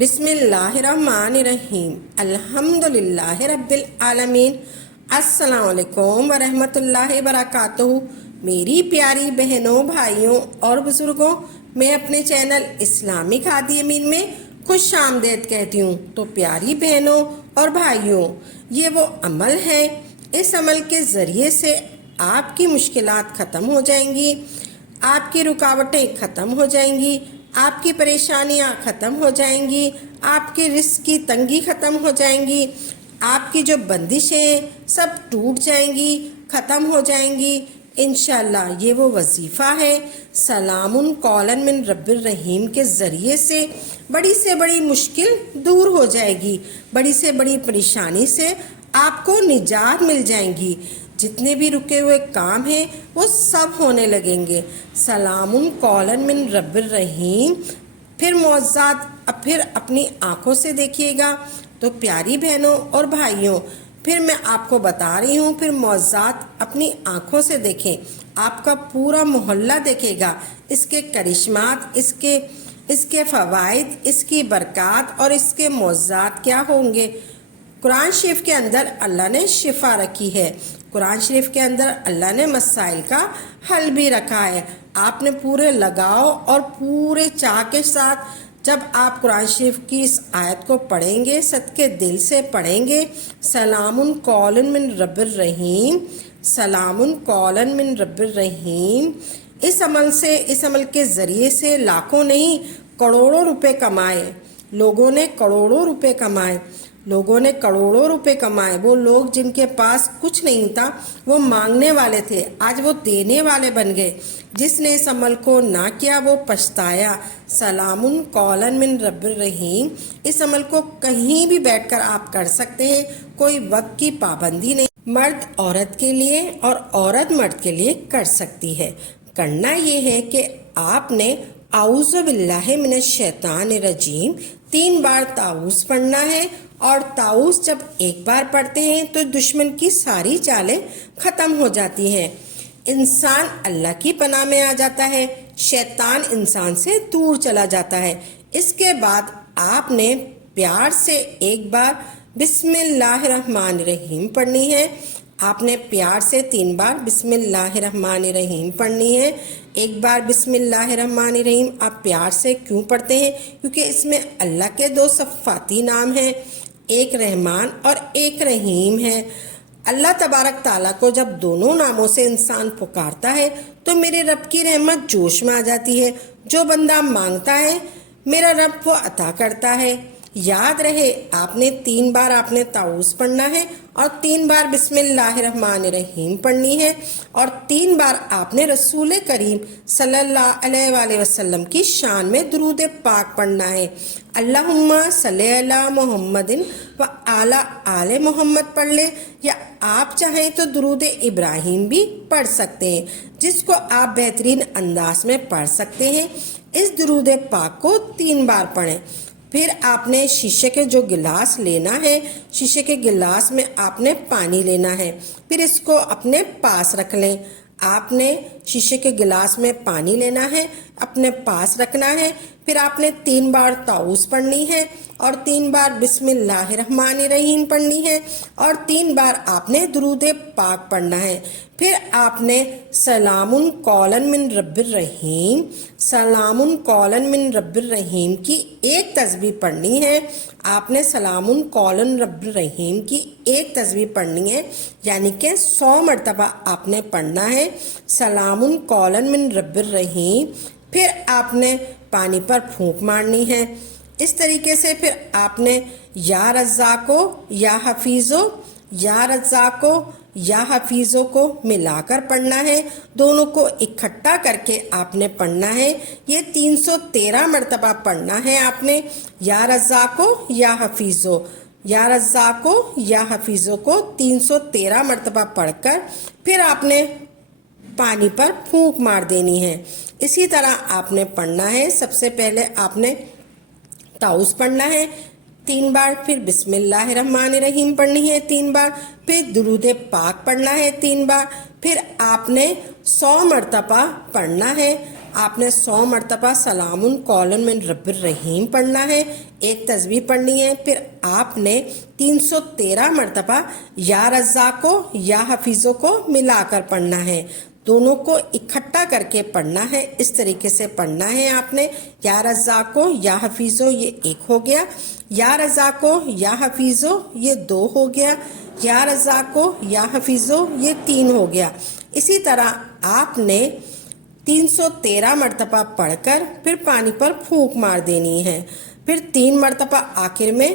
بسم اللہ الرحمن الرحیم الحمدللہ رب العالمین۔ السلام علیکم ورحمۃ اللہ وبرکاتہ۔ میری پیاری بہنوں، بھائیوں اور بزرگوں، میں اپنے چینل اسلامک ہادی امین میں خوش آمدید کہتی ہوں۔ تو پیاری بہنوں اور بھائیوں، یہ وہ عمل ہے، اس عمل کے ذریعے سے آپ کی مشکلات ختم ہو جائیں گی، آپ کی رکاوٹیں ختم ہو جائیں گی، آپ کی پریشانیاں ختم ہو جائیں گی، آپ کی رزق کی تنگی ختم ہو جائیں گی، آپ کی جو بندشیں سب ٹوٹ جائیں گی، ختم ہو جائیں گی انشاءاللہ۔ یہ وہ وظیفہ ہے سلام قولا من رب الرحیم کے ذریعے سے بڑی مشکل دور ہو جائے گی، بڑی سے بڑی پریشانی سے آپ کو نجات مل جائیں گی، جتنے بھی رکے ہوئے کام ہیں وہ سب ہونے لگیں گے۔ سلام قولا من رب الرحیم، پھر معجزات پھر اپنی آنکھوں سے دیکھیے گا۔ تو پیاری بہنوں اور بھائیوں، پھر میں آپ کو بتا رہی ہوں، پھر معجزات اپنی آنکھوں سے دیکھیں، آپ کا پورا محلہ دیکھے گا، اس کے کرشمات، اس کے فوائد، اس کی برکات اور اس کے معجزات کیا ہوں گے۔ قرآن شریف کے اندر اللہ نے شفا رکھی ہے، قرآن شریف کے اندر اللہ نے مسائل کا حل بھی رکھا ہے۔ آپ نے پورے لگاؤ اور پورے چاہ کے ساتھ جب آپ قرآن شریف کی اس آیت کو پڑھیں گے، صدقے دل سے پڑھیں گے، سلام قولا من رب الرحیم، سلام قولا من رب الرحیم، اس عمل کے ذریعے سے لاکھوں نہیں کروڑوں روپے کمائے، لوگوں نے کروڑوں روپے کمائے۔ وہ لوگ جن کے پاس کچھ نہیں تھا، وہ مانگنے والے تھے، آج وہ دینے والے بن گئے۔ جس نے اس عمل کو نہ کیا وہ پچھتایا۔ سلام قولا من رب الرحیم، اس عمل کو کہیں بھی بیٹھ کر آپ کر سکتے ہیں، کوئی وقت کی پابندی نہیں، مرد عورت کے لیے اور عورت مرد کے لیے کر سکتی ہے۔ کرنا یہ ہے کہ آپ نے اعوذ باللہ من الشیطان الرجیم 3 بار تعوذ پڑھنا ہے، اور تعوذ جب ایک بار پڑھتے ہیں تو دشمن کی ساری چالیں ختم ہو جاتی ہیں، انسان اللہ کی پناہ میں آ جاتا ہے، شیطان انسان سے دور چلا جاتا ہے۔ اس کے بعد آپ نے پیار سے ایک بار بسم اللہ الرحمن الرحیم پڑھنی ہے، آپ نے پیار سے 3 بار بسم اللہ الرحمن الرحیم پڑھنی ہے۔ ایک بار بسم اللہ الرحمن الرحیم آپ پیار سے کیوں پڑھتے ہیں؟ کیونکہ اس میں اللہ کے 2 صفاتی نام ہیں، ایک رحمان اور ایک رحیم ہے۔ اللہ تبارک تعالیٰ کو جب دونوں ناموں سے انسان پکارتا ہے تو میرے رب کی رحمت جوش میں آ جاتی ہے، جو بندہ مانگتا ہے میرا رب وہ عطا کرتا ہے۔ یاد رہے، آپ نے 3 بار آپ نے تعوذ پڑھنا ہے اور 3 بار بسم اللہ الرحمن الرحیم پڑھنی ہے، اور 3 بار آپ نے رسول کریم صلی اللہ علیہ وآلہ وسلم کی شان میں درود پاک پڑھنا ہے۔ اللہم صلی علی محمد و علی آل محمد پڑھ لیں، یا آپ چاہیں تو درود ابراہیم بھی پڑھ سکتے ہیں، جس کو آپ بہترین انداز میں پڑھ سکتے ہیں۔ اس درود پاک کو 3 بار پڑھیں۔ پھر آپ نے شیشے کے جو گلاس لینا ہے، شیشے کے گلاس میں آپ نے پانی لینا ہے، پھر اس کو اپنے پاس رکھ لیں۔ آپ نے شیشے کے گلاس میں پانی لینا ہے، اپنے پاس رکھنا ہے، پھر آپ نے 3 بار تعوذ پڑھنی ہے اور 3 بار بسم اللہ الرحمن الرحیم پڑھنی ہے، اور 3 بار آپ نے درود پاک پڑھنا ہے۔ پھر آپ نے سلام قولا من رب الرحیم، سلام قولا من رب الرحیم کی ایک تسبیح پڑھنی ہے۔ آپ نے سلام قولا رب الرحیم کی ایک تسبیح پڑھنی ہے، یعنی کہ 100 مرتبہ آپ نے پڑھنا ہے سلام قولا من رب الرحیم۔ پھر آپ نے پانی پر پھونک مارنی ہے۔ اس طریقے سے پھر آپ نے یا رزاقو یا حفیظو، یا رزاقو یا حفیظوں کو ملا کر پڑھنا ہے، دونوں کو اکٹھا کر کے آپ نے پڑھنا ہے۔ یہ 313 مرتبہ پڑھنا ہے آپ نے، یا رزاقو یا حفیظو، یا رزاقو یا حفیظوں کو 313 مرتبہ پڑھ کر پھر آپ نے پانی پر پھونک مار دینی ہے۔ اسی طرح آپ نے پڑھنا ہے، سب سے پہلے آپ نے تعوذ پڑھنا ہے 3 بار، پھر بسم اللہ الرحمن الرحیم پڑھنی ہے 3 بار، پھر درود پاک پڑھنا ہے 3 بار، پھر آپ نے 100 مرتبہ پڑھنا ہے آپ نے 100 مرتبہ سلام قولا من رب الرحیم پڑھنا ہے، ایک تسبیح پڑھنی ہے۔ پھر آپ نے 313 مرتبہ یا رزاقو یا حفیظوں کو ملا کر پڑھنا ہے، دونوں کو اکٹھا کر کے پڑھنا ہے۔ اس طریقے سے پڑھنا ہے آپ نے، یا رزاقو یا حفیظو یہ ایک ہو گیا، یا رزاقو یا حفیظو یہ 2 ہو گیا، یا رزاقو یا حفیظو یہ 3 ہو گیا۔ اسی طرح آپ نے 313 مرتبہ پڑھ کر پھر پانی پر پھونک مار دینی ہے، پھر 3 مرتبہ آخر میں،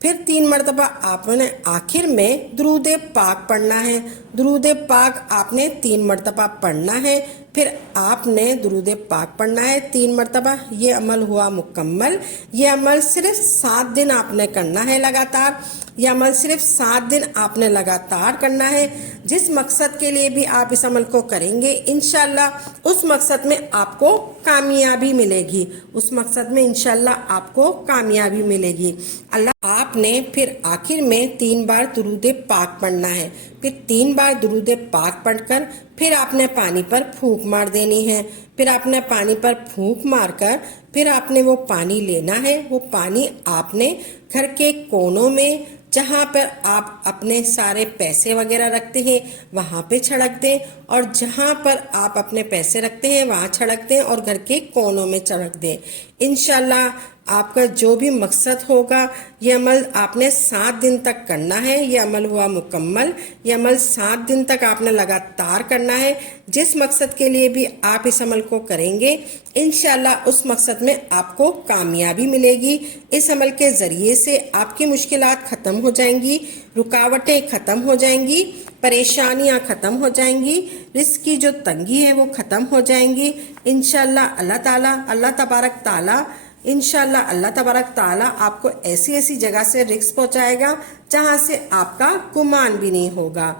پھر 3 مرتبہ آپ نے آخر میں درود پاک پڑھنا ہے۔ درود پاک آپ نے 3 مرتبہ پڑھنا ہے، پھر آپ نے درود پاک پڑھنا ہے 3 مرتبہ۔ یہ عمل ہوا مکمل۔ یہ عمل صرف 7 دن آپ نے کرنا ہے لگاتار، یہ عمل صرف 7 دن آپ نے لگاتار کرنا ہے۔ جس مقصد کے لیے بھی آپ اس عمل کو کریں گے انشاءاللہ اس مقصد میں آپ کو کامیابی ملے گی، اس مقصد میں انشاءاللہ آپ کو کامیابی ملے گی۔ اللہ آپ نے پھر آخر میں 3 بار درود پاک پڑھنا ہے، پھر 3 بار درود پاک پڑھ کر پھر آپ نے پانی پر پھونک مار دینی ہے، پھر آپ نے پانی پر پھونک مار کر پھر آپ نے وہ پانی لینا ہے۔ وہ پانی آپ نے گھر کے کونوں میں جہاں پر آپ اپنے سارے پیسے وغیرہ رکھتے ہیں وہاں پہ چھڑک دیں، اور جہاں پر آپ اپنے پیسے رکھتے ہیں وہاں چھڑک دیں، اور گھر کے کونوں میں چھڑک دیں۔ انشاءاللہ آپ کا جو بھی مقصد ہوگا یہ عمل آپ نے 7 دن تک کرنا ہے۔ یہ عمل ہوا مکمل۔ یہ عمل 7 دن تک آپ نے لگاتار کرنا ہے۔ جس مقصد کے لیے بھی آپ اس عمل کو کریں گے انشاءاللہ اس مقصد میں آپ کو کامیابی ملے گی۔ اس عمل کے ذریعے سے آپ کی مشکلات ختم ہو جائیں گی، رکاوٹیں ختم ہو جائیں گی، پریشانیاں ختم ہو جائیں گی، رزق کی جو تنگی ہے وہ ختم ہو جائیں گی انشاءاللہ۔ اللہ تبارک تعالیٰ انشاءاللہ اللہ تبارک تعالیٰ آپ کو ایسی جگہ سے رزق پہنچائے گا جہاں سے آپ کا گمان بھی نہیں ہوگا۔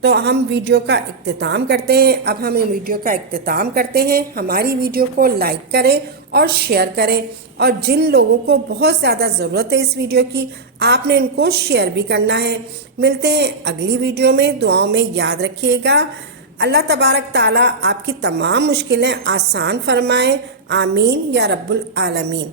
تو ہم ویڈیو کا اختتام کرتے ہیں۔ اب ہم ویڈیو کا اختتام کرتے ہیں۔ ہماری ویڈیو کو لائک کریں اور شیئر کریں، اور جن لوگوں کو بہت زیادہ ضرورت ہے اس ویڈیو کی آپ نے ان کو شیئر بھی کرنا ہے۔ ملتے ہیں اگلی ویڈیو میں، دعاؤں میں یاد رکھیے گا۔ اللہ تبارک تعالیٰ آپ کی تمام مشکلیں آسان فرمائے، آمین یا رب العالمین۔